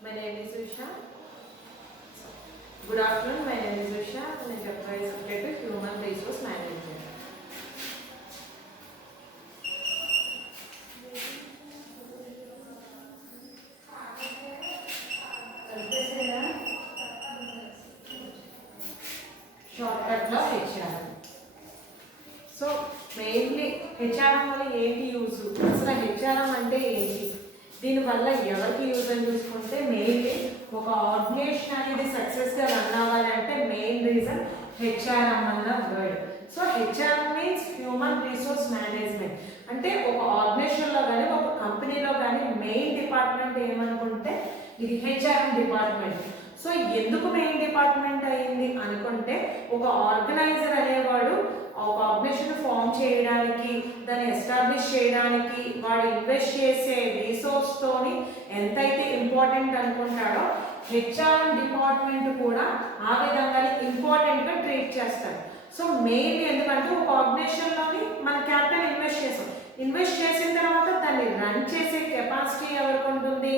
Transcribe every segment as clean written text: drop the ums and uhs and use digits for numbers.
My name is Usha. Good afternoon. My name is Usha. I'm an enterprise executive, human resource manager. Shortcut లో HRM. So mainly HRM వల్ల ఏంటి use, అసలు HRM అంటే ఏంటి, దీనివల్ల ఎవరికి యూజ్ అని చూసుకుంటే మెయిన్లీ ఒక ఆర్గనైజేషన్ అనేది సక్సెస్గా రన్ అవ్వాలంటే మెయిన్ రీజన్ హెచ్ఆర్ఎం అన్న word. So HRM means human resource management. అంటే ఒక ఆర్గనైజేషన్లో కానీ ఒక కంపెనీలో కానీ మెయిన్ డిపార్ట్మెంట్ ఏమనుకుంటే ఇది హెచ్ఆర్ఎం డిపార్ట్మెంట్. సో ఎందుకు మెయిన్ డిపార్ట్మెంట్ అయింది అనుకుంటే ఒక ఆర్గనైజర్ అనేవాడు ఒక ఆర్గనైజేషన్ ఫామ్ చేయడానికి, దాన్ని ఎస్టాబ్లిష్ చేయడానికి వాడు ఇన్వెస్ట్ చేసే రీసోర్స్తోని ఎంతైతే ఇంపార్టెంట్ అనుకుంటాడో హెచ్ఆర్ డిపార్ట్మెంట్ కూడా ఆ విధంగానే ఇంపార్టెంట్గా ట్రీట్ చేస్తారు. సో మెయిన్లీ ఎందుకంటే ఒక ఆర్గనైజేషన్లోని మన క్యాపిటల్ ఇన్వెస్ట్ చేసిన తర్వాత దాన్ని రన్ చేసే కెపాసిటీ ఎవరికి ఉంటుంది,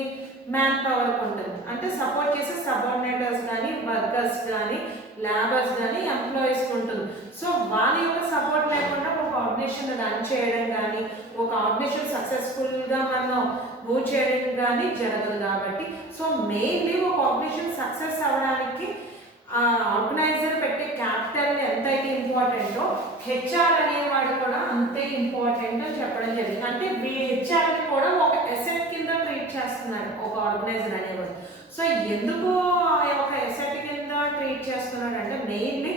మ్యాన్ పవర్కి ఉంటుంది. అంటే సపోర్ట్ చేసే సబార్డినేటర్స్ కానీ, వర్కర్స్ కానీ, లేబర్స్ కానీ, ఎంప్లాయీస్కి ఉంటుంది. సో వాళ్ళ యొక్క సపోర్ట్ లేకుండా ఒక ఆర్గనైజేషన్ రన్ చేయడం కానీ, ఒక ఆర్గనైజేషన్ సక్సెస్ఫుల్గా మనం మూవ్ చేయడం కానీ జరగదు. కాబట్టి సో మెయిన్లీ ఒక ఆర్గనైజేషన్ సక్సెస్ అవ్వడానికి ఆ ఆర్గనైజర్ పెట్టే క్యాపిటల్ ఎంతైతే ఇంపార్టెంటో హెచ్ఆర్ అనేవాడు కూడా అంతే ఇంపార్టెంట్ అని చెప్పడం జరిగింది. అంటే హెచ్ఆర్ని కూడా ఒక ఎసెట్ కింద ట్రీట్ చేస్తున్నాడు ఒక ఆర్గనైజర్ అనేవాడు. సో ఎందుకు ఒక ఎసెట్ కింద ట్రీట్ చేస్తున్నాడు అంటే మెయిన్లీ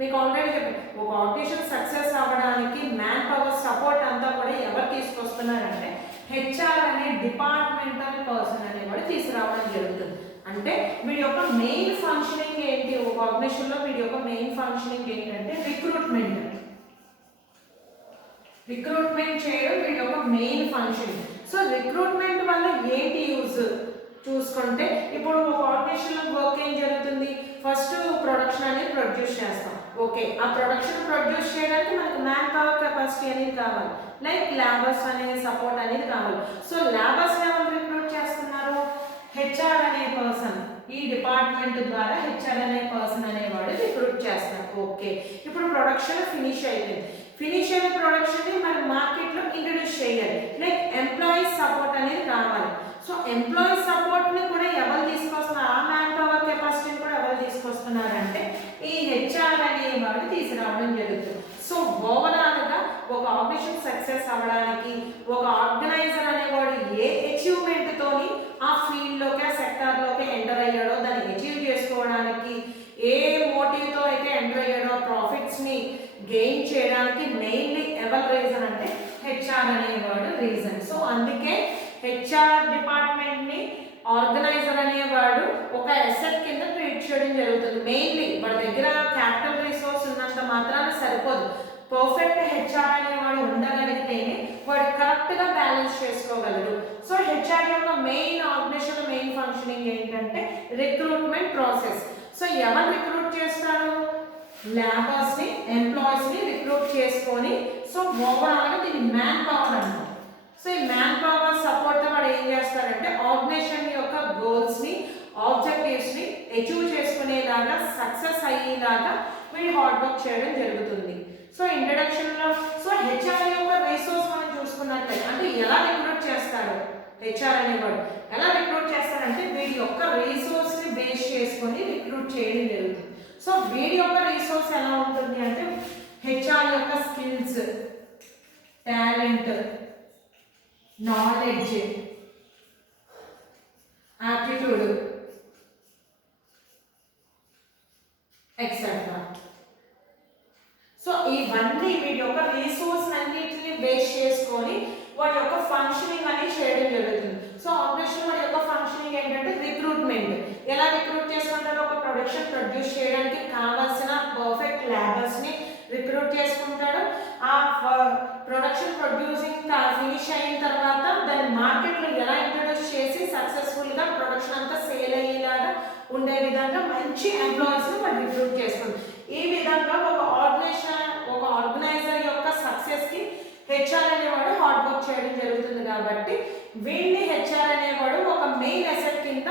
మీకు ఆల్రెడీ చెప్పాను, ఒక ఆర్గనైజేషన్ సక్సెస్ అవ్వడానికి మ్యాన్ పవర్ సపోర్ట్ అంతా కూడా ఎవరు తీసుకొస్తున్నారంటే హెచ్ఆర్ అనే డిపార్ట్మెంటల్ పర్సన్ అనేవాడు తీసుకురావడం జరుగుతుంది. అంటే వీడి యొక్క మెయిన్ ఫంక్షనింగ్ ఏంటి, ఒక ఆర్గనైజేషన్లో వీడి యొక్క మెయిన్ ఫంక్షనింగ్ ఏంటంటే రిక్రూట్మెంట్ చేయడం వీడి యొక్క మెయిన్ ఫంక్షనింగ్. సో రిక్రూట్మెంట్ వల్ల ఏంటి యూజ్ చూసుకుంటే, ఇప్పుడు ఒక ఆర్గనైజేషన్లో వర్క్ ఏం జరుగుతుంది, ఫస్ట్ ప్రొడక్షన్ అనేది ప్రొడ్యూస్ చేస్తాం. ఓకే, ఆ ప్రొడక్షన్ ప్రొడ్యూస్ చేయడానికి మనకు మ్యాన్ పవర్ కెపాసిటీ అనేది కావాలి, లైక్ లేబర్స్ అనేది సపోర్ట్ అనేది కావాలి. సో లేబర్స్ ఎవరు రిక్రూట్ చేస్తున్నారు, హెచ్ఆర్ అనే పర్సన్. ఈ డిపార్ట్మెంట్ ద్వారా హెచ్ఆర్ అనే పర్సన్ అనేవాడు రిక్రూట్ చేస్తారు. ఓకే, ఇప్పుడు ప్రొడక్షన్ ఫినిష్ అయిన ప్రొడక్షన్ని మనం మార్కెట్లో ఇంట్రడ్యూస్ చేయాలి, లైక్ ఎంప్లాయీస్ సపోర్ట్ అనేది కావాలి. సో ఎంప్లాయీస్ సపోర్ట్ని కూడా ఎవరు తీసుకొస్తున్నారు, ఆ మ్యాన్ పవర్ కెపాసిటీని కూడా ఎవరు తీసుకొస్తున్నారంటే ఈ హెచ్ఆర్ అనేవాడు తీసుకురావడం జరుగుతుంది. సో ఓవరాల్గా ఒక ఆర్గనైజేషన్ సక్సెస్ అవ్వడానికి ఒక ఆర్గనైజర్ అనేవాడు ఏ అచీవ్మెంట్తోని ఆ ఫీల్డ్లోకి ఆ సెక్టార్లోకి ఎంటర్ అయ్యాడో దాన్ని అచీవ్ చేసుకోవడానికి, ఏ మోటివ్తో అయితే ఎంటర్ అయ్యాడో ప్రాఫిట్స్ని గెయిన్ చేయడానికి మెయిన్లీ ఎవరి రీజన్ అంటే హెచ్ఆర్ అనేవాడు రీజన్. సో అందుకే హెచ్ఆర్ డిపార్ట్మెంట్ని ఆర్గనైజర్ అనేవాడు ఒక అసెట్ కింద ట్రీట్ చేయడం జరుగుతుంది. మెయిన్లీ వాడి దగ్గర క్యాపిటల్ రిసోర్స్ ఉన్నంత మాత్రాన సరిపోదు, పర్ఫెక్ట్ హెచ్ఆర్ అనేవాడు ఉండగలిగితేనే వాడు కరెక్ట్గా బ్యాలెన్స్ చేసుకోగలడు. సో హెచ్ఆర్ యొక్క మెయిన్ ఆర్గనైజేషన్ మెయిన్ ఫంక్షనింగ్ ఏంటంటే రిక్రూట్మెంట్ ప్రాసెస్. సో ఎవరు రిక్రూట్ చేస్తారు, లేబర్స్ని, ఎంప్లాయీస్ని రిక్రూట్ చేసుకొని, సో ఓవరాల్గా దీన్ని మ్యాన్ పవర్ అంటారు. సో ఈ మ్యాన్ పవర్ సపోర్ట్ వాడు ఏం చేస్తారంటే ఆర్గనైజేషన్ యొక్క గోల్స్ని, ఆబ్జెక్టివ్స్ని అచీవ్ చేసుకునేలాగా, సక్సెస్ అయ్యేలాగా వీళ్ళు హార్డ్ వర్క్ చేయడం జరుగుతుంది. సో ఇంట్రడక్షన్లో సో హెచ్ఆర్ యొక్క రిసోర్స్ మనం చూసుకున్నట్లయితే అంటే ఎలా రిక్రూట్ చేస్తాడు హెచ్ఆర్ అనేవాడు, ఎలా రిక్రూట్ చేస్తాడంటే వీడి యొక్క రిసోర్స్ని బేస్ చేసుకొని రిక్రూట్ చేయడం జరుగుతుంది. సో వీడి యొక్క రిసోర్స్ ఎలా ఉంటుంది అంటే హెచ్ఆర్ యొక్క skills, talent, knowledge, aptitude etcetera. So ఇవన్నీ వీడి యొక్క రిసోర్స్ అన్నింటిని బేస్ చేసుకొని వాడి యొక్క ఫంక్షనింగ్ అనేది చేయడం జరుగుతుంది. సో ఆర్గనైజేషన్ వాడి యొక్క ఫంక్షనింగ్ ఏంటంటే రిక్రూట్మెంట్. ఎలా రిక్రూట్ చేసుకుంటారో ఒక ప్రొడక్షన్ ప్రొడ్యూస్ చేయడానికి కావాల్సిన పర్ఫెక్ట్ లేబర్స్ని రిక్రూట్ చేసుకుంటాడు. ఆ ప్రొడక్షన్ ప్రొడ్యూసింగ్ ఫినిష్ అయిన తర్వాత దాన్ని మార్కెట్లో ఎలా ఇంట్రడ్యూస్ చేసి సక్సెస్ఫుల్గా ప్రొడక్షన్ అంతా సేల్ అయ్యేలాగా ఉండే విధంగా మంచి ఎంప్లాయీస్ని వాడు రిక్రూట్ చేసుకుంటాడు. ఈ విధంగా ఒక ఆర్గనైజర్ యొక్క సక్సెస్కి హెచ్ఆర్ అనేవాడు హార్డ్ వర్క్ చేయడం జరుగుతుంది. కాబట్టి వీళ్ళని హెచ్ఆర్ అనేవాడు ఒక మెయిన్ అసెట్ కింద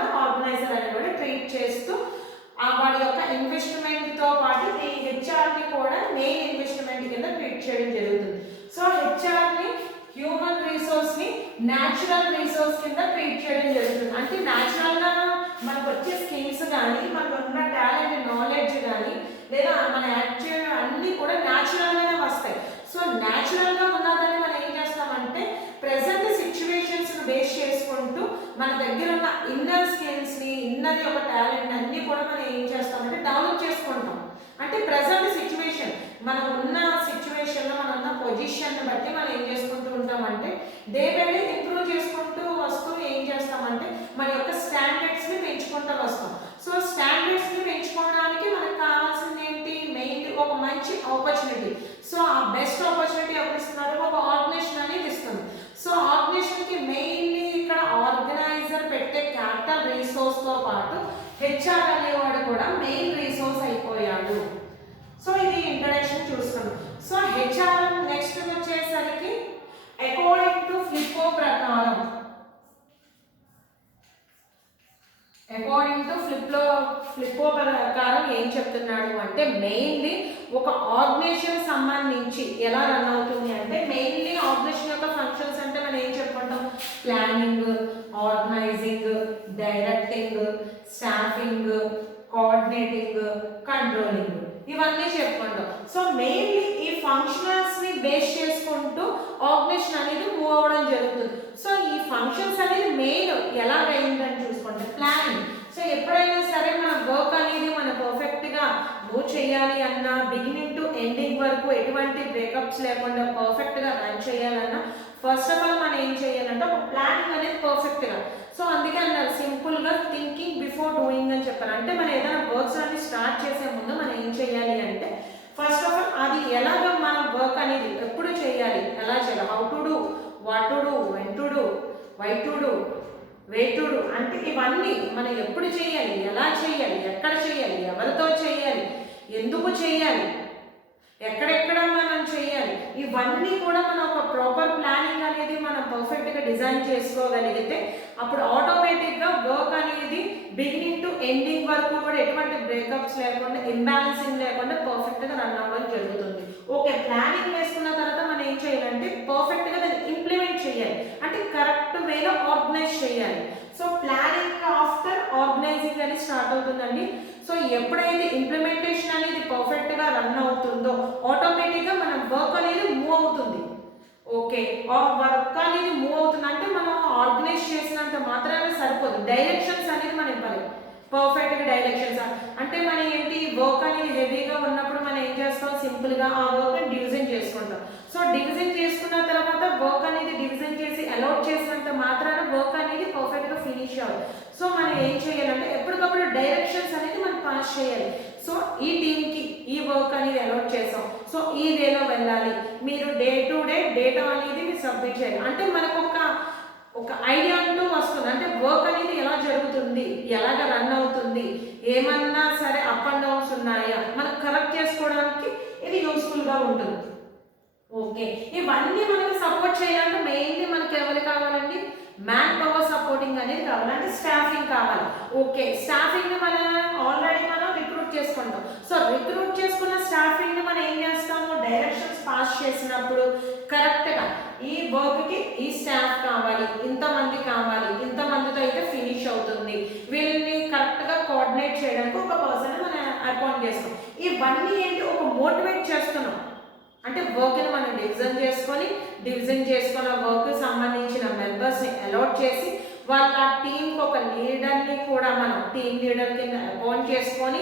ని న్యాచురల్ రిసోర్స్ కింద ట్రీట్ చేయడం జరుగుతుంది. అంటే న్యాచురల్గా మనకు వచ్చే స్కిల్స్ కానీ మనకు ఉన్న టాలెంట్ నాలెడ్జ్ కానీ లేదా మన యాక్చువల్ అన్నీ కూడా న్యాచురల్గానే వస్తాయి. సో న్యాచురల్గా ఉన్నదాన్ని మనం ఏం చేస్తామంటే ప్రెసెంట్ సిచ్యువేషన్స్ని బేస్ చేసుకుంటూ మన దగ్గర ఉన్న ఇన్నర్ స్కిల్స్ని ఇన్నర్ యొక్క టాలెంట్ అన్నీ కూడా మనం ఏం చేస్తామంటే డెవలప్ చేసుకుంటాం. అంటే ప్రెసెంట్ సిచ్యువేషన్ మనం ఉన్న సిచ్యువేషన్లో మనం ఉన్న పొజిషన్ బట్టి మనం ఏం చేసుకుంటూ ఉంటామంటే డే బై డే ఇంప్రూవ్ చేసుకుంటూ వస్తూ ఏం చేస్తామంటే మన యొక్క స్టాండర్డ్స్ని పెంచుకుంటూ వస్తాం. సో స్టాండర్డ్స్ని పెంచుకోవడానికి మనకు కావాల్సింది ఏంటి, మెయిన్ ఒక మంచి ఆపర్చునిటీ. సో ఆ బెస్ట్ ఆపర్చునిటీ ఎవరు ఇస్తున్నారు, ఒక ఆర్గనైజేషన్ అనేది ఇస్తుంది. సో ఆర్గనైజేషన్కి మెయిన్లీ ఇక్కడ ఆర్గనైజర్ పెట్టే క్యాపిటల్ రిసోర్స్తో పాటు హెచ్ఆర్ అనేవాడు కూడా మెయిన్ రిసోర్స్ అయిపోయాడు. సో ఇది ఇంట్రడక్షన్ చూస్తున్నాం. సో హెచ్ఆర్ నెక్స్ట్ వచ్చేసరికి అకార్డింగ్ టు ఫ్లిప్పో ప్రకారం, అకార్డింగ్ టు ఫ్లిప్పో ప్రకారం ఏం చెప్తున్నాడు అంటే మెయిన్లీ ఒక ఆర్గనైజేషన్ సంబంధించి ఎలా రన్ అవుతుంది అంటే మెయిన్లీ ఆర్గనైజేషన్ యొక్క ఫంక్షన్స్ అంటే మనం ఏం చెప్పుకుంటాం, planning, organising, directing, staffing, coordinating, controlling, ఇవన్నీ చెప్పుకుంటాం. సో మెయిన్లీ ఈ ఫంక్షనల్స్ ని బేస్ చేసుకుంటూ ఆర్గనైజేషన్ అనేది మూవ్ అవ్వడం జరుగుతుంది. సో ఈ ఫంక్షన్స్ అనేది మెయిన్ ఎలా అయిందని చూసుకుంటే ప్లానింగ్. సో ఎప్పుడైనా సరే మన వర్క్ అనేది మన పర్ఫెక్ట్ గా మూవ్ చేయాలి అన్నా బిగినింగ్ టు ఎండింగ్ వరకు ఎటువంటి బ్రేకప్స్ లేకుండా పర్ఫెక్ట్ గా రన్ చేయాలన్నా ఫస్ట్ ఆఫ్ ఆల్ మనం ఏం చేయాలంటే ఒక ప్లానింగ్ అనేది పర్ఫెక్ట్ గా. సో అందుకే అన్నారు సింపుల్ గా థింకింగ్ బిఫోర్ డూయింగ్ అని చెప్పారు. అంటే మనం ఏదైనా వర్క్స్ అనేది స్టార్ట్ చేసే ముందు మనం ఏం చేయాలి అంటే ఫస్ట్ ఆఫ్ ఆల్ అది ఎలాగ మన వర్క్ అనేది ఎప్పుడు చేయాలి, ఎలా చేయాలి, how to do, what to do, when to do, why to do, way to do, అంటే ఇవన్నీ మనం ఎప్పుడు చేయాలి, ఎలా చేయాలి, ఎక్కడ చేయాలి, ఎవరితో చేయాలి, ఎందుకు చేయాలి, ఎక్కడెక్కడ మనం చేయాలి, ఇవన్నీ కూడా మనం ఒక ప్రాపర్ ప్లానింగ్ అనేది మనం పర్ఫెక్ట్గా డిజైన్ చేసుకోగలిగితే అప్పుడు ఆటోమేటిక్గా వర్క్ అనేది బిగినింగ్ టు ఎండింగ్ వరకు కూడా ఎటువంటి బ్రేకప్స్ లేకుండా ఇంబ్యాలెన్సింగ్ లేకుండా పర్ఫెక్ట్గా రన్ అవ్వడం జరుగుతుంది. ఓకే, ప్లానింగ్ వేసుకున్న తర్వాత మనం ఏం చేయాలంటే పర్ఫెక్ట్గా దాన్ని ఇంప్లిమెంట్ చేయాలి, అంటే కరెక్ట్ వేలో ఆర్గనైజ్ చేయాలి. సో ప్లానింగ్ ఆఫ్టర్ ఆర్గనైజింగ్ అనేది స్టార్ట్ అవుతుందండి. సో ఎప్పుడైతే ఇంప్లిమెంటేషన్ అనేది పర్ఫెక్ట్గా రన్ అవుతుందో ఆటోమేటిక్గా మన వర్క్ అనేది మూవ్ అవుతుంది. ఓకే, వర్క్ అనేది మూవ్ అవుతుంది అంటే మనం ఆర్గనైజ్ చేసినంత మాత్రమే సరిపోదు, డైరెక్షన్స్ అనేది మనం ఇవ్వాలి. పర్ఫెక్ట్గా డైరెక్షన్స్ అంటే మనం ఏంటి వర్క్ అనేది హెవీగా ఉన్నప్పుడు మనం ఏం చేస్తాం, సింపుల్గా ఆ వర్క్ డివిజన్ చేసుకుంటాం. సో డివిజన్ చేసుకున్న తర్వాత వర్క్ అనేది డివిజన్ చేసి అలౌట్ చేసినంత మాత్రాన వర్క్ అనేది పర్ఫెక్ట్గా ఫినిష్ అవ్వాలి. సో మనం ఏం చేయాలంటే ఎప్పటికప్పుడు డైరెక్షన్స్ అనేది మనం పాస్ చేయాలి. సో ఈ టీంకి ఈ వర్క్ అనేది అలౌట్ చేసాం, సో ఈ వేలో వెళ్ళాలి, మీరు డే టు డే డేటా అనేది మీరు సబ్మిట్ చేయాలి. అంటే మనకు ఒక ఐడియా అంటూ వస్తుంది, అంటే వర్క్ అనేది ఎలా జరుగుతుంది, ఎలాగ రన్ అవుతుంది, ఏమన్నా సరే అప్ అండ్ డౌన్స్ ఉన్నాయా మనం కరెక్ట్ చేసుకోవడానికి ఇది యూస్ఫుల్గా ఉంటుంది. ఓకే, ఇవన్నీ మనకి సపోర్ట్ చేయాలంటే మెయిన్లీ మనకి ఎవరు కావాలండి, మ్యాన్ పవర్ సపోర్టింగ్ అనేది కావాలి, అంటే స్టాఫింగ్ కావాలి. ఓకే, స్టాఫింగ్ని మనం ఆల్రెడీ మనం రిక్రూట్ చేసుకుంటాం. సో రిక్రూట్ చేసుకున్న స్టాఫింగ్ని మనం ఏం చేస్తాము, డైరెక్షన్స్ పాస్ చేసినప్పుడు కరెక్ట్గా ఈ వర్క్కి ఈ స్టాఫ్ కావాలి, ఇంతమంది కావాలి, ఇంతమందితో అయితే ఫినిష్ అవుతుంది, వీళ్ళని కరెక్ట్గా కోఆర్డినేట్ చేయడానికి ఒక పర్సన్ మనం అపాయింట్ చేస్తాం. ఇవన్నీ ఏంటి ఒక మోటివేట్ చేస్తున్నాం, అంటే వర్క్ని మనం డివిజన్ చేసుకున్న వర్క్ సంబంధించిన మెంబర్స్ని అలాట్ చేసి వాళ్ళ టీంకి ఒక లీడర్ని కూడా మనం టీం లీడర్ కింద అపాయింట్ చేసుకొని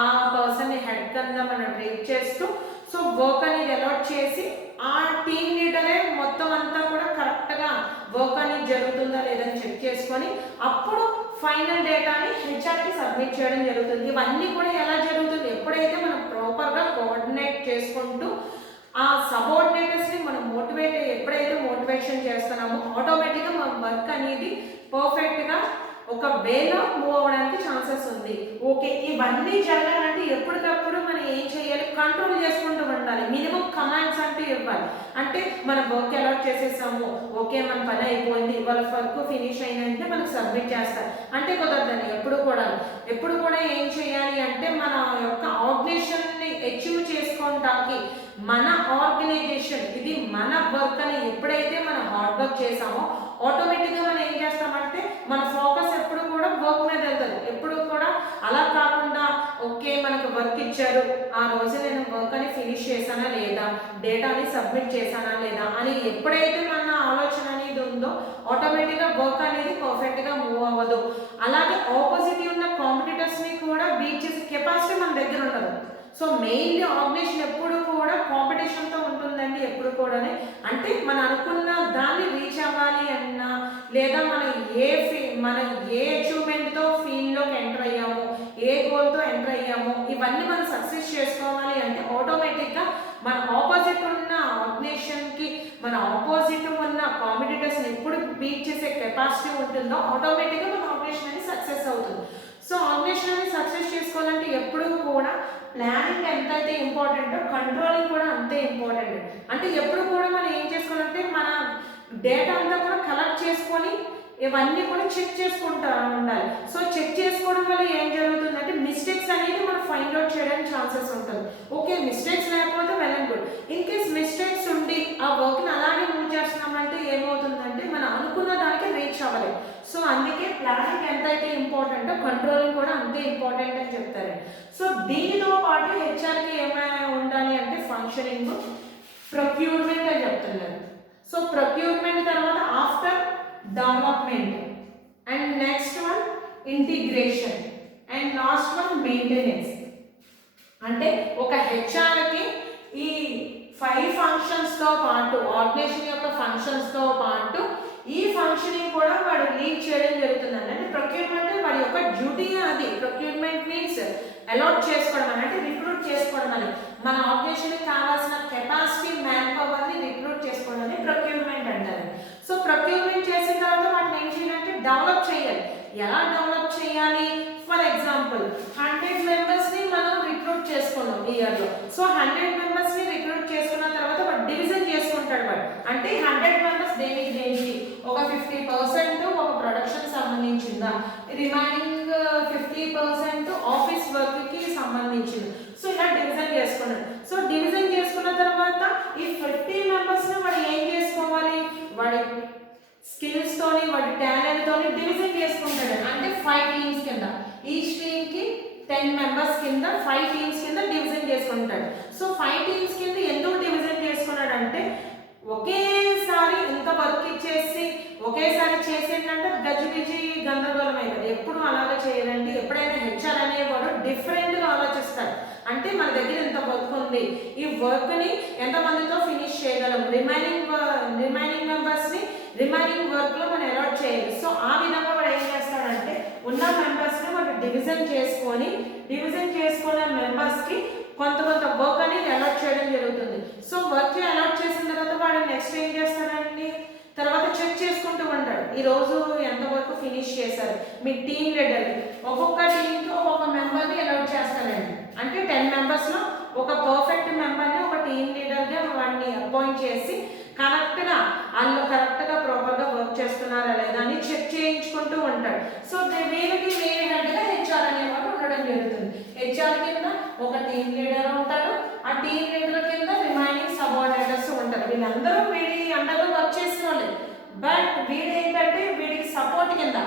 ఆ పర్సన్ని హెడ్ కింద మనం ట్రీట్ చేస్తూ సో వర్క్ అనేది అలాట్ చేసి ఆ టీం లీడరే మొత్తం అంతా కూడా కరెక్ట్గా వర్క్ అనేది జరుగుతుందా లేదని చెక్ చేసుకొని అప్పుడు ఫైనల్ డేటాని హెచ్ఆర్కి సబ్మిట్ చేయడం జరుగుతుంది. ఇవన్నీ కూడా ఎలా జరుగుతుంది, ఎప్పుడైతే మనం ప్రాపర్గా కోఆర్డినేట్ చేసుకుంటూ ఆ సబార్డినేటర్స్ని మనం ఎప్పుడైతే మోటివేషన్ చేస్తున్నామో ఆటోమేటిక్గా మన వర్క్ అనేది పర్ఫెక్ట్గా ఒక వేలో మూవ్ అవ్వడానికి ఛాన్సెస్ ఉంది. ఓకే, ఇవన్నీ జరగాలంటే ఎప్పటికప్పుడు మనం ఏం చేయాలి, కంట్రోల్ చేసుకుంటూ ఉండాలి. మినిమం కమాండ్స్ అంటూ ఇవ్వాలి. అంటే మనం వర్క్ అలాట్ చేసేసాము, ఓకే మన పని అయిపోయింది, వాళ్ళ వర్క్ ఫినిష్ అయినంటే మనకు సబ్మిట్ చేస్తారు అంటే కుదరదండి. ఎప్పుడు కూడా ఏం చేయాలి అంటే మన యొక్క ఆర్గనైజేషన్ని అచీవ్ చేసుకోవడానికి మన ఆర్గనైజేషన్ ఇది మన వర్క్ అని ఎప్పుడైతే మనం హార్డ్ వర్క్ చేసామో ఆటోమేటిక్గా మనం ఏం చేస్తామంటే మన ఫోకస్ ఎప్పుడు కూడా వర్క్ మీద వెళ్తుంది. ఎప్పుడు కూడా అలా కాకుండా ఓకే మనకు వర్క్ ఇచ్చారు, ఆ రోజు నేను వర్క్ అని ఫినిష్ చేశానా లేదా, డేటాని సబ్మిట్ చేశానా లేదా అని ఎప్పుడైతే మన ఆలోచన అనేది ఉందో ఆటోమేటిక్గా వర్క్ అనేది పర్ఫెక్ట్గా మూవ్ అవ్వదు. అలాగే ఆపోజిట్ ఉన్న కాంపిటీటర్స్ని కూడా బీట్ చేసే కెపాసిటీ మన దగ్గర ఉండదు. సో మెయిన్లీ ఆర్గనైజేషన్ ఎప్పుడు కూడా కాంపిటీషన్తో ఉంటుందండి ఎప్పుడు కూడా. అంటే మనం అనుకున్న దాన్ని రీచ్ అవ్వాలి అన్నా లేదా మనం ఏ అచీవ్మెంట్తో ఫీల్డ్లోకి ఎంటర్ అయ్యాము, ఏ గోల్తో ఎంటర్ అయ్యాము, ఇవన్నీ మనం సక్సెస్ చేసుకోవాలి అంటే ఆటోమేటిక్గా మన ఆపోజిట్ ఉన్న ఆర్గనైజేషన్కి మన ఆపోజిట్ ఉన్న కాంపిటీటర్స్ని ఎప్పుడు బీట్ చేసే కెపాసిటీ ఉంటుందో ఆటోమేటిక్గా మన ఆర్గనైజేషన్ అనేది సక్సెస్ అవుతుంది. సో ఆర్గనైజేషన్ అనేది సక్సెస్ చేసుకోవాలంటే ఎప్పుడూ కూడా ప్లానింగ్ ఎంతైతే ఇంపార్టెంటో కంట్రోలింగ్ కూడా అంతే ఇంపార్టెంట్. అంటే ఎప్పుడు కూడా మనం ఏం చేసుకోవాలంటే మన డేటా అంతా కూడా కలెక్ట్ చేసుకొని ఇవన్నీ కూడా చెక్ చేసుకుంటూ ఉండాలి. సో చెక్ చేసుకోవడం వల్ల ఏం జరుగుతుందంటే మిస్టేక్స్ అనేది మనం ఫైండ్ అవుట్ చేయడానికి ఛాన్సెస్ ఉంటుంది. ఓకే మిస్టేక్స్ లేకపోతే well and good. In case mistakes ఉండి ఆ వర్క్ని అలాగే మూవ్ చేస్తున్నామంటే ఏమవుతుందంటే మనం అనుకున్న దానికి రీచ్ అవ్వలేదు. సో అందుకే ప్లానింగ్ ఎంతైతే ఇంపార్టెంటో కంట్రోలింగ్ కూడా అంతే ఇంపార్టెంట్ అని చెప్తారు. సో దీనితో పాటు హెచ్ఆర్కి ఏమైనా ఉండాలి అంటే ఫంక్షనింగ్, ప్రొక్యూర్మెంట్ అని చెప్తున్నారు. సో ప్రొక్యూర్మెంట్ తర్వాత after development and next one integration and last one maintenance. అంటే ఒక హెచ్ఆర్కి ఈ 5 ఫంక్షన్స్తో పాటు ఆర్గనైజేషన్ యొక్క ఫంక్షన్స్తో పాటు ఈ ఫంక్షనింగ్ కూడా వాడు లీడ్ చేయడం జరుగుతుందండి. అంటే ప్రొక్యూర్మెంట్ వాడి యొక్క డ్యూటీ అది. ప్రొక్యూర్మెంట్ మీన్స్ అలాట్ చేసుకోవడం అని, అంటే రిక్రూట్ చేసుకోవడం అని, మన ఆర్గనైజేషన్కి కావాల్సిన కెపాసిటీ మ్యాన్ పవర్ని రిక్రూట్ చేసుకోవడం అని ప్రొక్యూర్మెంట్ అంటారు. సో ప్రొక్యూర్మెంట్ చేసిన తర్వాత వాటిని ఏం చేయాలంటే డెవలప్ చేయాలి. ఎలా డెవలప్ చేయాలి? ఫర్ ఎగ్జాంపుల్ 100 మెంబర్స్ని మనం రిక్రూట్ చేసుకున్నాం ఈ ఇయర్లో. సో 100 మెంబర్స్ని రిక్రూట్ చేసుకున్న తర్వాత వాడు డివిజన్ చేసుకుంటాడు. వాడు అంటే 100 మెంబర్స్ దేనికి ఒక 50% ఒక ప్రొడక్షన్ సంబంధించిందా, రిమైనింగ్ 50% ఆఫీస్ వర్క్కి సంబంధించింది. సో ఇలా డివిజన్ చేసుకున్నాడు. సో డివిజన్ చేసుకున్న తర్వాత ఈ 50 మెంబర్స్ని వాడు ఏం చేసుకోవాలి, వాడి స్కిల్స్తోని వాడి టాలెంట్తోని డివిజన్ చేసుకుంటాడు. అంటే 5 టీమ్స్ కింద, ఈచ్ టీమ్కి 10 మెంబర్స్ కింద 5 టీమ్స్ కింద డివిజన్ చేసుకుంటాడు. సో 5 టీమ్స్ కింద ఎందుకు డివిజన్ చేసుకున్నాడు అంటే ఒకేసారి ఇంత వర్క్ ఇచ్చేసి ఒకేసారి చేసేటంటే గజిబిజి గందరగోళం అయిపోయింది. ఎప్పుడు అలాగే చేయరండి. ఎప్పుడైనా హెచ్ఆర్ అనేవాడు డిఫరెంట్గా ఆలోచిస్తాడు. అంటే మన దగ్గర ఎంత వర్క్ ఉంది, ఈ వర్క్ని ఎంతమందితో ఫినిష్ చేయగలం, రిమైనింగ్ మెంబర్స్ని రిమైనింగ్ వర్క్లో మనం అలాట్ చేయాలి. సో ఆ విధంగా వాడు ఏం చేస్తాడంటే ఉన్న మెంబర్స్ని వాడు డివిజన్ చేసుకున్న మెంబర్స్కి కొంత వర్క్ అనేది అలాట్ చేయడం జరుగుతుంది. సో వర్క్ అలాట్ చేసిన తర్వాత వాడు నెక్స్ట్ ఏం చేస్తాడండి, తర్వాత చెక్ చేసుకుంటూ ఉంటాడు ఈరోజు ఎంత వరకు ఫినిష్ చేశారు. మీ టీమ్ లీడర్ ఒక్కొక్క టీంకి ఒక్కొక్క మెంబర్ని అలాట్ చేస్తారండి. అంటే 10 మెంబర్స్లో ఒక పర్ఫెక్ట్ మెంబర్ని ఒక టీమ్ లీడర్గా వాడిని అపాయింట్ చేసి కరెక్ట్గా ప్రాపర్గా వర్క్ చేస్తున్నారా లేదా అని చెక్ చేయించుకుంటూ ఉంటాడు. సో వీళ్ళకి వేరే హెడ్గా హెచ్ఆర్ అనేవాడు ఉండడం జరుగుతుంది. హెచ్ఆర్ కింద ఒక టీమ్ లీడర్ ఉంటాడు, ఆ టీమ్ లీడర్ కింద రిమైనింగ్ సబార్డినేటర్స్ ఉంటారు. వీళ్ళందరూ వీడి అండర్లో వర్క్ చేసిన వాళ్ళే. బట్ వీడేంటంటే వీడికి సపోర్ట్ కింద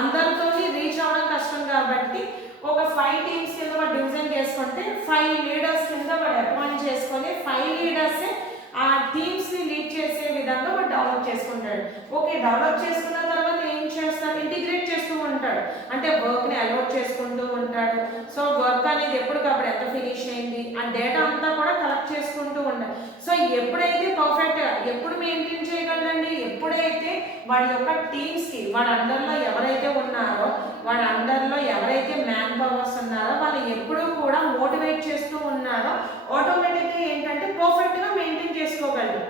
అందరితో రీచ్ అవ్వడం కష్టం కాబట్టి ఒక 5 టీమ్స్ కింద వాడు డివిజన్ చేసుకుంటే 5 లీడర్స్ కింద వాడు అపాయింట్ చేసుకొని 5 లీడర్సే ఆ టీమ్స్ని లీడ్ చేసే విధంగా వాడు డెవలప్ చేసుకుంటాడు. ఓకే డెవలప్ చేసుకున్న తర్వాత ఏం చేస్తాడు, ఇంటిగ్రేట్ చేస్తూ ఉంటాడు. అంటే వర్క్ని అలౌట్ చేసుకుంటూ ఉంటాడు. సో వర్క్ అనేది ఎప్పటికప్పుడు ఎంత ఫినిష్ అయింది ఆ డేటా అంతా కూడా కలెక్ట్ చేసుకుంటూ ఉంటాడు. సో ఎప్పుడైతే పర్ఫెక్ట్గా ఎప్పుడు మెయింటైన్ చేయగలడండి, ఎప్పుడైతే వాడి యొక్క టీమ్స్కి వాడి అండర్లో ఎవరైతే ఉన్నారో వాడి అండర్లో ఎవరైతే మ్యాన్ పవర్స్ ఉన్నారో వాళ్ళు ఎప్పుడూ కూడా మోటివేట్ చేస్తూ ఉన్నారో ఆటోమేటిక్గా ఏంటంటే పర్ఫెక్ట్గా మెయింటైన్ చేసుకోగలరు.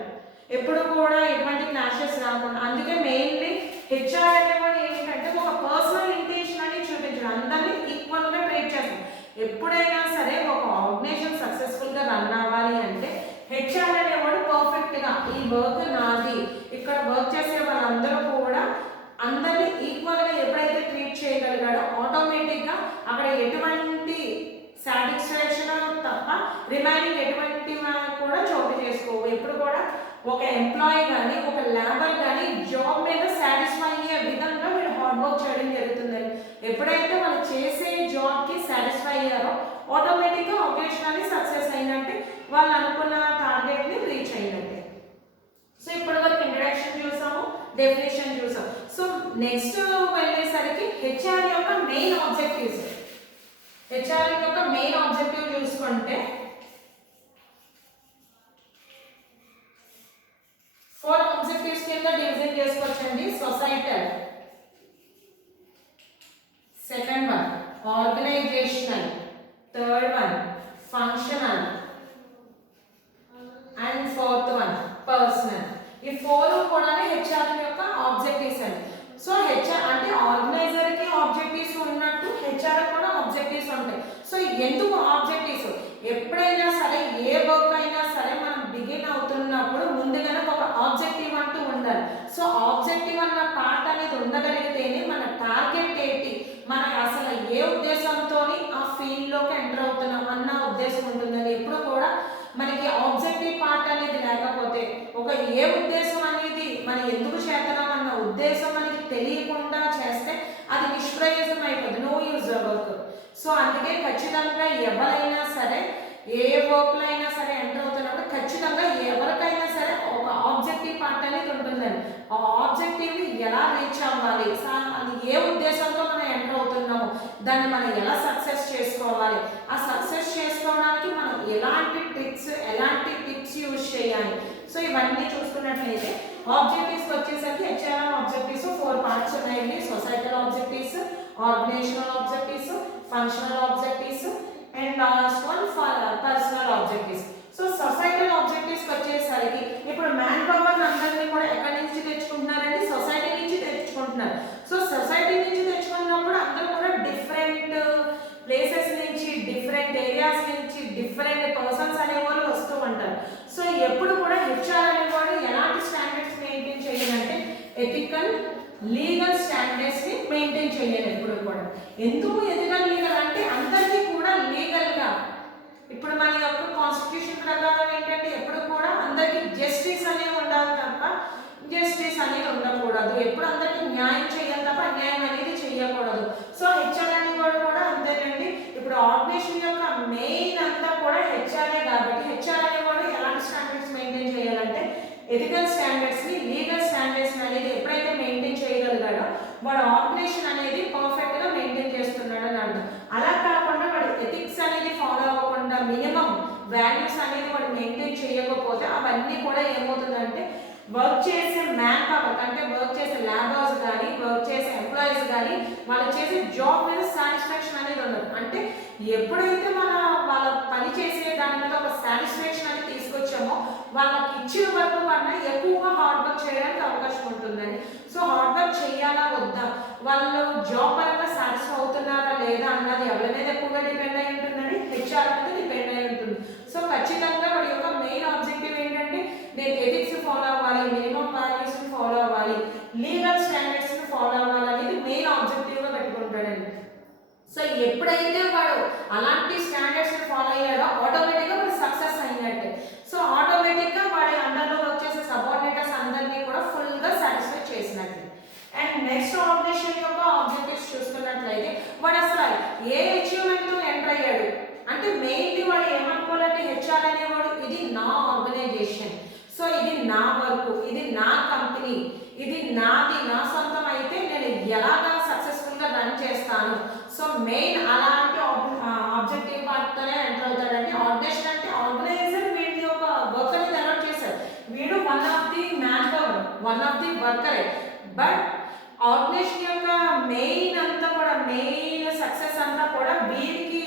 ఎప్పుడు కూడా ఎటువంటి క్లాషెస్ రాకుండా. అందుకే మెయిన్లీ హెచ్ఆర్ అనేవాడు ఏంటంటే ఒక పర్సనల్ ఇంటెన్షన్ అని చూపించడం, అందరినీ ఈక్వల్గా ట్రీట్ చేస్తాం. ఎప్పుడైనా సరే ఒక ఆర్గనైజేషన్ సక్సెస్ఫుల్గా రన్ అవ్వాలి అంటే హెచ్ఆర్ అనేవాడు పర్ఫెక్ట్గా ఈ వర్క్ నాది, ఇక్కడ వర్క్ చేసే వాళ్ళందరూ కూడా అందరినీ ఈక్వల్గా ఎప్పుడైతే ట్రీట్ చేయగలిగాడో ఆటోమేటిక్గా అక్కడ ఎటువంటి సాటిస్ఫాక్షన్ తప్ప రిమైనింగ్ ఎటువంటి కూడా చోటు చేసుకోవు. ఎప్పుడు కూడా ఒక ఎంప్లాయీ కానీ ఒక లేబర్ కానీ జాబ్ మీద సాటిస్ఫై అయ్యే విధంగా వీళ్ళు హార్డ్ వర్క్ చేయడం జరుగుతుందని. ఎప్పుడైతే వాళ్ళు చేసే జాబ్కి సాటిస్ఫై అయ్యారో ఆటోమేటిక్గా ఆర్గనైజేషన్ సక్సెస్ అయినట్టే, వాళ్ళు అనుకున్న టార్గెట్ని రీచ్ అయినట్టే. సో ఇప్పటి వరకు ఇంట్రడక్షన్ చూసాము, డెఫినేషన్ చూసాం. సో నెక్స్ట్ వెళ్ళేసరికి హెచ్ఆర్ యొక్క మెయిన్ ఆబ్జెక్టివ్స్. హెచ్ఆర్ యొక్క మెయిన్ ఆబ్జెక్టివ్ చూసుకుంటే 4 ఆబ్జెక్టివ్స్ కింద డివిజన్ చేసుకోవచ్చండి. Societal, second one organisational, third one functional and fourth one personal. ఈ 4 కూడా హెచ్ఆర్ యొక్క ఆబ్జెక్టివ్స్ అండి. సో హెచ్ఆర్ అంటే ఆర్గనైజర్ కి ఆబ్జెక్టివ్స్ ఉన్నట్టు హెచ్ఆర్ కూడా ఆబ్జెక్టివ్స్ ఉంటాయి. సో ఎందుకు ఆబ్జెక్టివ్స్? ఎప్పుడైనా సరే ఏ వర్క్ అయినా సరే మనం బిగిన్ అవుతున్నప్పుడు ముందుగానే ఒక ఆబ్జెక్టివ్ అంటూ ఉండాలి. సో ఆబ్జెక్టివ్ అన్న పార్ట్ అనేది ఉండగలిగితేనే మన టార్గెట్ ఏంటి, మన అసలు ఏ ఉద్దేశంతో ఆ ఫీల్డ్లోకి ఎంటర్ అవుతున్నాం అన్న ఉద్దేశం ఉంటుందని. ఎప్పుడు కూడా మనకి ఆబ్జెక్టివ్ పార్ట్ అనేది లేకపోతే ఒక ఏ ఉద్దేశం అనేది మనం ఎందుకు చేస్తున్నాం అన్న ఉద్దేశం మనకి తెలియకుండా చేస్తే అది నిష్ప్రయోజనం అయిపోతుంది, నో యూజ్ వర్క్. సో అందుకే ఖచ్చితంగా ఎవరైనా సరే ఏ వర్క్లో అయినా సరే ఎంటర్ అవుతున్నప్పుడు ఖచ్చితంగా ఎవరికైనా సరే ఒక ఆబ్జెక్టివ్ పార్ట్ అనేది ఉంటుందండి. ఆ ఆబ్జెక్టివ్ని ఎలా రీచ్ అవ్వాలి, అది ఏ ఉద్దేశంతో మనం ఎంటర్ అవుతున్నాము, దాన్ని మనం ఎలా సక్సెస్ చేసుకోవాలి, ఆ సక్సెస్ చేసుకోవడానికి మనం ఎలాంటి ట్రిక్స్ ఎలాంటి టిప్స్ యూజ్ చేయాలి. సో ఇవన్నీ చూసుకున్నట్లయితే ఆబ్జెక్టివ్స్ వచ్చేసరికి హెచ్ఆర్ఎం ఆబ్జెక్టివ్స్ 4 పార్ట్స్ ఉన్నాయండి. Societal objectives, organisational objectives, functional objectives and last one personal objectives. So societal objectives వచ్చేసరికి ఇప్పుడు మ్యాన్ పవర్ అందరినీ కూడా ఎక్కడి నుంచి తెచ్చుకుంటున్నారండి, సొసైటీ నుంచి తెచ్చుకుంటున్నారు. సో సొసైటీ నుంచి తెచ్చుకున్నప్పుడు అందరూ కూడా డిఫరెంట్ ప్లేసెస్ నుంచి డిఫరెంట్ ఏరియాస్ నుంచి డిఫరెంట్ పర్సన్స్ అనేవాళ్ళు వస్తూ ఉంటారు. సో ఎప్పుడు కూడా హెచ్ఆర్ అనేవాడు ఎలాంటి స్టాండర్డ్స్ మెయింటైన్ చేయాలంటే ఎథికల్ లీగల్ స్టాండర్డ్స్ ని మెయింటైన్ చేయాలి ఎప్పుడు కూడా. ఎందుకు ఎథికల్ లీగల్ అంటే అందరికీ కూడా లీగల్గా ఇప్పుడు మన యొక్క కాన్స్టిట్యూషన్ ప్రకారం ఏంటంటే ఎప్పుడు కూడా అందరికీ జస్టిస్ అనేది ఉండాలి తప్ప జస్టిస్ అనేది ఉండకూడదు. ఎప్పుడు అందరికీ న్యాయం చేయాలి తప్ప అన్యాయం అనేది చేయకూడదు. సో హెచ్ఆర్ అనేవాడు కూడా అంతేనండి. ఇప్పుడు ఆర్గనైజేషన్ యొక్క మెయిన్ అంతా కూడా హెచ్ఆర్ఏ కాబట్టి హెచ్ఆర్ అనేవాడు ఎలాంటి స్టాండర్డ్స్ మెయింటైన్ చేయాలంటే ఎథికల్ స్టాండర్డ్స్ ని లీగల్ స్టాండర్డ్స్ అనేది ఎప్పుడైతే మెయింటైన్ చేయగలిగాడో వాడు ఆర్గనైజేషన్ అనేది పర్ఫెక్ట్ గా మెయింటైన్ చేస్తున్నాడు అని అర్థం. అలా కాకుండా వాడు ఎథిక్స్ అనేది ఫాలో అవ్వకుండా మినిమం వాల్యూస్ అనేది వాడు మెయింటైన్ చేయకపోతే అవన్నీ కూడా ఏమవుతుందంటే వర్క్ చేసే మ్యాన్ పవర్ అంటే వర్క్ చేసే లేబర్స్ కానీ వర్క్ చేసే ఎంప్లాయీస్ కానీ వాళ్ళు చేసే జాబ్ మీద సాటిస్ఫాక్షన్ అనేది ఉండదు. అంటే ఎప్పుడైతే వాళ్ళ పని చేసే దాని మీద ఒక సాటిస్ఫాక్షన్ అనేది తీసుకొచ్చామో వాళ్ళకి ఇచ్చిన వర్క్ కన్నా ఎక్కువగా హార్డ్ వర్క్ చేయడానికి అవకాశం ఉంటుందని. సో హార్డ్ వర్క్ చేయాలా వద్దా, వాళ్ళు జాబ్ పరంగా సాటిస్ఫై అవుతున్నారా లేదా అన్నది ఎవరి మీద ఎక్కువగా డిపెండ్ అయి ఉంటుందని హెచ్ఆర్ మీద డిపెండ్ అయి ఉంటుంది. సో ఖచ్చితంగా వాడి యొక్క మెయిన్ ఆబ్జెక్టివ్ ఏంటంటే నేను ఎథిక్స్ ఫాలో అవ్వాలి, మినిమం వాల్యూస్ ఫాలో అవ్వాలి, లీగల్ స్టాండర్డ్స్ ఫాలో అవ్వాలి అనేది మెయిన్ ఆబ్జెక్టివ్ గా పెట్టుకుంటాడండి. సో ఎప్పుడైతే వాడు అలాంటి స్టాండర్డ్స్ ఫాలో అయ్యాడో ఆటోమేటిక్గా వాడు సక్సెస్ అయినట్టే. సో ఆటోమేటిక్గా వాడి అండర్లో వర్క్ చేసే సబార్డినేటర్స్ అందరినీ కూడా ఫుల్గా సాటిస్ఫై చేసినట్టు. అండ్ నెక్స్ట్ ఆర్గనైజేషన్ యొక్క ఆబ్జెక్టివ్స్ చూసుకున్నట్లయితే వాడు అసలు ఏ అచీవ్మెంట్తో ఎంటర్ అయ్యాడు అంటే మెయిన్లీ వాడు ఏమనుకోవాలంటే హెచ్ఆర్ అనేవాడు ఇది నా ఆర్గనైజేషన్, సో ఇది నా వర్క్, ఇది నా కంపెనీ, ఇది నాది, నా సొంతం అయితే నేను ఎలాగా సక్సెస్ఫుల్గా రన్ చేస్తాను. సో మెయిన్ అలాంటి ఆబ్జెక్టివ్ పార్ట్తోనే ఎంటర్ అవుతాడండి. ఆర్గనైజేషన్ అంటే ఆర్గనైజర్ వీడి ఒక వర్క్ అనేది అలాట్ చేశారు, వీడు one of the man power, one of the వర్కరే. బట్ ఆర్గనైజేషన్ యొక్క మెయిన్ అంతా కూడా మెయిన్ సక్సెస్ అంతా కూడా వీడికి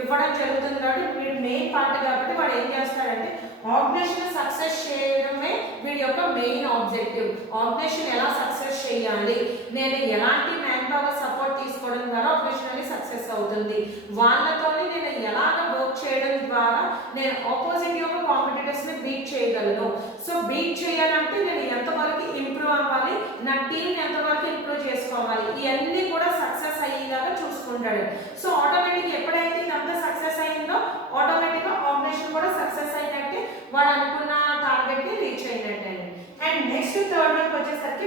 ఇవ్వడం జరుగుతుంది కాబట్టి వీడు మెయిన్ పార్ట్ కాబట్టి వాడు ఏం చేస్తాడంటే ఆర్గనైజేషన్ సక్సెస్ చేయడమే వీడి యొక్క మెయిన్ ఆబ్జెక్టివ్. ఆర్గనైజేషన్ ఎలా సక్సెస్ చేయాలి, నేను ఎలాంటి మ్యాన్ పవర్ సపోర్ట్ తీసుకోవడం ద్వారా ఆర్గనైజేషన్ అనేది సక్సెస్ అవుతుంది, వాళ్ళతోని నేను ఎలాగ వర్క్ చేయడం ద్వారా నేను ఆపోజిట్ యొక్క కాంపిటీటర్స్ ని బీట్ చేయగలను. సో బీట్ చేయాలంటే నేను ఎంతవరకు ఇంప్రూవ్ అవ్వాలి, నా టీం ఎంతవరకు ఇంప్రూవ్ చేసుకోవాలి, ఇవన్నీ కూడా సక్సెస్ అయ్యేలాగా చూసుకుంటాడు. సో ఆటోమేటిక్ ఎప్పుడైతే ఇదంతా సక్సెస్ అయిందో ఆటోమేటిక్ గా ఆర్గనైజేషన్ కూడా సక్సెస్ అయినట్టే, వాడు అనుకున్న టార్గెట్ ని రీచ్ అయినట్టే. అండ్ నెక్స్ట్ థర్డ్ వన్ వచ్చేసరికి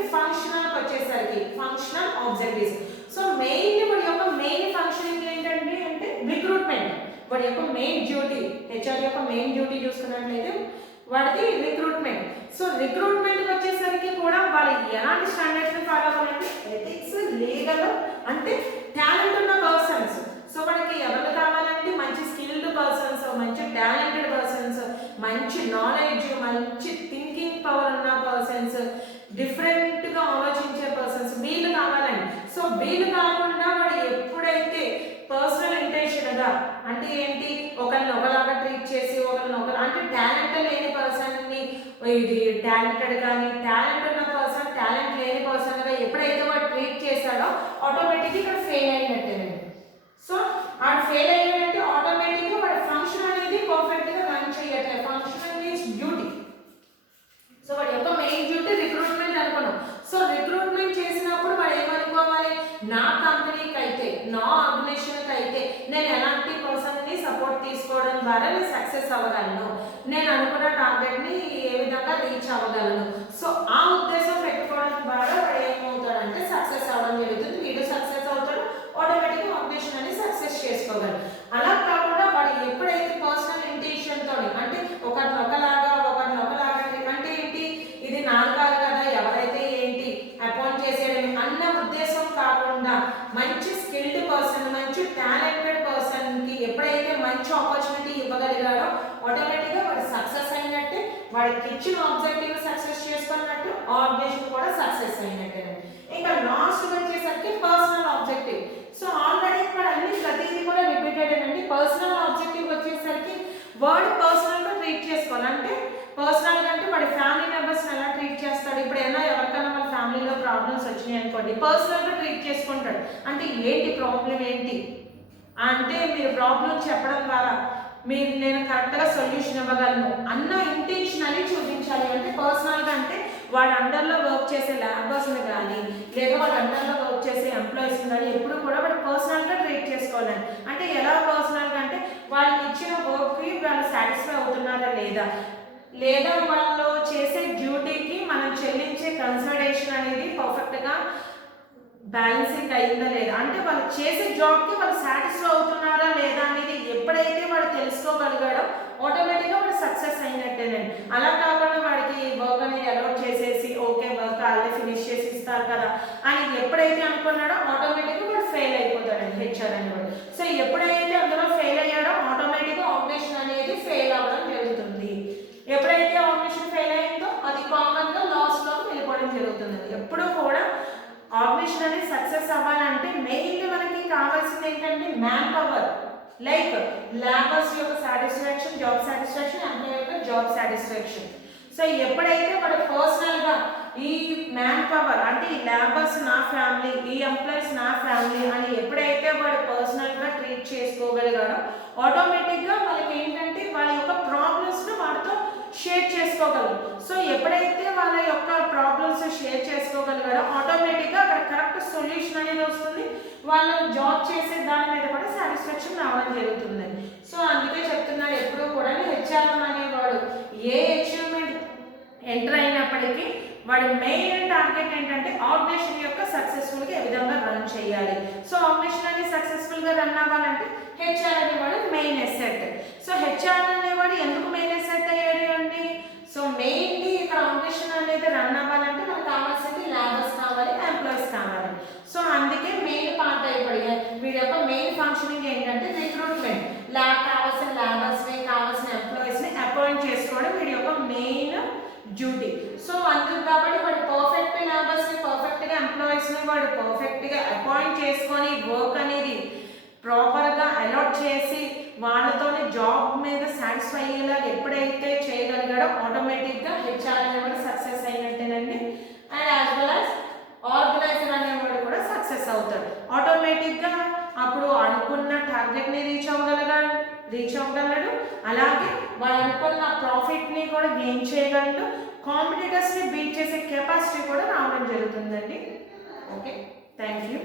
ఫంక్షనల్ ఆబ్జెక్టివ్స్. సో మెయిన్ వాడి యొక్క మెయిన్ ఫంక్షనింగ్ ఏంటంటే అంటే రిక్రూట్మెంట్. వాడి యొక్క మెయిన్ డ్యూటీ, హెచ్ఆర్ యొక్క మెయిన్ డ్యూటీ చూసుకున్నట్లయితే వాడికి రిక్రూట్మెంట్. సో రిక్రూట్మెంట్ వచ్చేసరికి కూడా వాళ్ళు ఎలాంటి స్టాండర్డ్స్ ఫాలో అవ్వాలంటే ఎథిక్స్, లీగల్ అంటే టాలెంట్ ఉన్న పర్సన్స్. సో మనకి ఎవరు కావాలంటే మంచి స్కిల్డ్ పర్సన్స్, మంచి టాలెంటెడ్ పర్సన్స్, మంచి నాలెడ్జ్, మంచి థింకింగ్ పవర్ ఉన్న పర్సన్స్, డిఫరెంట్గా ఆలోచించే పర్సన్స్, వీళ్ళు కావాలండి. సో వీళ్ళు కాకుండా వాడు ఎప్పుడైతే పర్సనల్ ఇంటెన్షన్గా అంటే ఏంటి, ఒకరిని ఒకలాగా ట్రీట్ చేసి ఒకరిని ఒకరు అంటే టాలెంట్ లేని పర్సన్ని ఇది టాలెంటెడ్ కానీ టాలెంట్ ఉన్న పర్సన్ టాలెంట్ లేని పర్సన్గా ఎప్పుడైతే వాడు ట్రీట్ చేశాడో ఆటోమేటిక్గా ఇక్కడ ఫెయిల్ అయినట్టేనండి. సో ఆ ఫెయిల్ అయ్యాడంటే ఆటోమేటిక్గా వాడి ఫంక్షన్ అనేది పర్ఫెక్ట్గా రన్ చేయట్లేదు. Function means duty. సో వాడి యొక్క మెయిన్ డ్యూటీ రిక్రూట్మెంట్ అనుకున్నాం. సో రిక్రూట్మెంట్ చేసినప్పుడు వాడు ఏమనుకోవాలి, నా కంపెనీకి అయితే నా ఆర్గనైజేషన్కి అయితే నేను ఎలాంటి పర్సన్ని సపోర్ట్ తీసుకోవడం ద్వారా నేను సక్సెస్ అవ్వగలను, నేను అనుకున్న టార్గెట్ని ఏ విధంగా రీచ్ అవ్వగలను. సో ఆ ఉద్దేశం పెట్టుకోవడం ద్వారా వాడు ఏమవుతాడంటే సక్సెస్ అవ్వడం జరుగుతుంది. వీడు సక్సెస్ అవుతాడు, ఆటోమేటిక్గా ఆర్గనైజేషన్ అనేది సక్సెస్ చేసుకోగలరు. అలా కాకుండా వాడు ఎప్పుడైతే పర్సనల్ ఇంటెన్షన్తో అంటే ఒకరిని ఒకలాగా అంటే ఏంటి, ఇది నాకు కాదు కదా ఎవరైతే ఏంటి అపాయింట్ చేసేయడం అన్న ఉద్దేశం కాకుండా మంచి స్కిల్డ్ పర్సన్, మంచి టాలెంటెడ్ పర్సన్కి ఎప్పుడైతే మంచి ఆపర్చునిటీ ఇవ్వగలిగాడో ఆటోమేటిక్గా వాడు సక్సెస్ అయినట్టే, వాడికి ఇచ్చిన ఆబ్జెక్టివ్ సక్సెస్ చేసుకున్నట్టు ఆర్గనైజేషన్ కూడా సక్సెస్ అయినట్టే. ఇంకా లాస్ట్ వచ్చేసరికి పర్సనల్ ఆబ్జెక్టివ్. సో ఆల్రెడీ ఇక్కడ అన్ని ప్రతిదీ కూడా రిపీటెడ్ అండి. పర్సనల్ ఆబ్జెక్టివ్ వచ్చేసరికి వాడు పర్సనల్గా ట్రీట్ చేసుకోవాలి. అంటే పర్సనల్గా అంటే వాడి ఫ్యామిలీ మెంబర్స్ని ఎలా ట్రీట్ చేస్తాడు, ఇప్పుడు ఏమైనా ఎవరికైనా వాళ్ళ ఫ్యామిలీలో ప్రాబ్లమ్స్ వచ్చినాయి అనుకోండి, పర్సనల్గా ట్రీట్ చేసుకుంటాడు. అంటే ఏంటి ప్రాబ్లం ఏంటి అంటే మీరు ప్రాబ్లం చెప్పడం ద్వారా మీరు నేను కరెక్ట్గా సొల్యూషన్ ఇవ్వగలను అన్న ఇంటెన్షన్ అని చూపించాలి. అంటే పర్సనల్గా అంటే వాడు అండర్లో వర్క్ చేసే ల్యాబర్స్ని కానీ లేదా వాడు అండర్లో వర్క్ చేసే ఎంప్లాయీస్ని కానీ ఎప్పుడు కూడా వాడు పర్సనల్గా ట్రీట్ చేసుకోవాలని. అంటే ఎలా పర్సనల్గా అంటే వాళ్ళకి ఇచ్చిన వర్క్కి వాళ్ళు సాటిస్ఫై అవుతున్నారా లేదా వాళ్ళు చేసే డ్యూటీకి మనం చెల్లించే కన్సిడరేషన్ అనేది పర్ఫెక్ట్గా బ్యాలెన్సింగ్ అయిందా లేదా, అంటే వాళ్ళు చేసే జాబ్కి వాళ్ళు సాటిస్ఫై అవుతున్నారా లేదా అనేది ఎప్పుడైతే వాడు తెలుసుకోగలిగాడో ఆటోమేటిక్గా వాడు సక్సెస్ అయినట్టేనండి. అలా కాకుండా వాడికి వర్క్ అనేది అలౌట్ చేసేసి ఓకే వర్క్ ఆల్రెడీ ఫినిష్ చేసి ఇస్తారు కదా అని ఎప్పుడైతే అనుకున్నాడో ఆటోమేటిక్గా వాడు ఫెయిల్ అయిపోతాడండి హెచ్ఆర్ అనేవాడు. సో ఎప్పుడైతే అందులో ఫెయిల్ అయ్యాడో ఆటోమేటిక్గా ఆర్గనైజేషన్ అనేది ఫెయిల్ అవ్వడం జరుగుతుంది. ఎప్పుడైతే ఆర్గనైజేషన్ ఫెయిల్ అయిందో అది కామన్గా లాస్లోకి వెళ్ళిపోవడం జరుగుతుంది. ఎప్పుడూ కూడా ఆర్గనైజేషన్ అనేది సక్సెస్ అవ్వాలంటే మెయిన్ మనకి కావాల్సింది ఏంటంటే మ్యాన్ పవర్, లైక్ లేబర్స్ యొక్క సాటిస్ఫాక్షన్, జాబ్ సాటిస్ఫాక్షన్, ఎంప్లాయీ యొక్క జాబ్ సాటిస్ఫాక్షన్. సో ఎప్పుడైతే వాడు పర్సనల్గా ఈ మ్యాన్ పవర్ అంటే ఈ లేబర్స్ నా ఫ్యామిలీ, ఈ ఎంప్లాయీస్ నా ఫ్యామిలీ అని ఎప్పుడైతే వాడు పర్సనల్గా ట్రీట్ చేసుకోగలిగాడో ఆటోమేటిక్గా వాళ్ళకి ఏంటంటే వాళ్ళ యొక్క ప్రాబ్లమ్స్ను వాడితో షేర్ చేసుకోగలరు. సో ఎప్పుడైతే వాళ్ళ యొక్క ప్రాబ్లమ్స్ షేర్ చేసుకోగలిగారో ఆటోమేటిక్గా అక్కడ కరెక్ట్ సొల్యూషన్ అనేది వస్తుంది, వాళ్ళు జాబ్ చేసే దాని మీద కూడా సాటిస్ఫాక్షన్ రావడం జరుగుతుందండి. సో అందుకే చెప్తున్నాడు ఎప్పుడూ కూడా హెచ్ఆర్ఎం అనేవాడు ఏ అచీవ్మెంట్ ఎంటర్ అయినప్పటికీ వాడి మెయిన్ టార్గెట్ ఏంటంటే ఆర్గనైజేషన్ యొక్క సక్సెస్ఫుల్గా ఏ విధంగా రన్ చేయాలి. సో ఆర్గనైజేషన్ అనేది సక్సెస్ఫుల్గా రన్ అవ్వాలంటే హెచ్ఆర్ అనేవాడు మెయిన్ ఎసెట్. సో హెచ్ఆర్ అనేవాడు ఎందుకు మెయిన్ ఎసెట్ అయ్యాడు అండి? సో మెయిన్లీ ఇక్కడ ఆర్గనైజేషన్ అనేది రన్ అవ్వాలంటే మనకు కావాల్సింది లేబర్స్ కావాలి, ఎంప్లాయీస్ కావాలి. సో అందుకే మెయిన్ పార్ట్ అయిపోయాయి. వీడి యొక్క మెయిన్ ఫంక్షనింగ్ ఏంటంటే రిక్రూట్మెంట్, కావాల్సిన లేబర్స్ని కావాల్సిన ఎంప్లాయీస్ని అపాయింట్ చేసుకోవడం వీడి యొక్క మెయిన్ డ్యూటీ. సో అందుకు కాబట్టి వాడు పర్ఫెక్ట్ లేబర్స్ని పర్ఫెక్ట్గా ఎంప్లాయీస్ని వాడు పర్ఫెక్ట్గా అపాయింట్ చేసుకొని వర్క్ అనేది ప్రాపర్గా అలాట్ చేసి వాళ్ళతోనే జాబ్ మీద సాటిస్ఫై అయ్యేలాగా ఎప్పుడైతే చేయగలిగాడో ఆటోమేటిక్గా హెచ్ఆర్ అనేవాడు సక్సెస్ అయినట్టేనండి. And as well as organiser అనేవాడు కూడా సక్సెస్ అవుతాడు. ఆటోమేటిక్గా అప్పుడు అనుకున్న టార్గెట్ని రీచ్ అవ్వగలడు, అలాగే వాళ్ళు అనుకున్న ప్రాఫిట్ని కూడా గెయిన్ చేయగలడు, కాంపిటీటర్స్ని బీట్ చేసే కెపాసిటీ కూడా రావడం జరుగుతుందండి. Okay, thank you.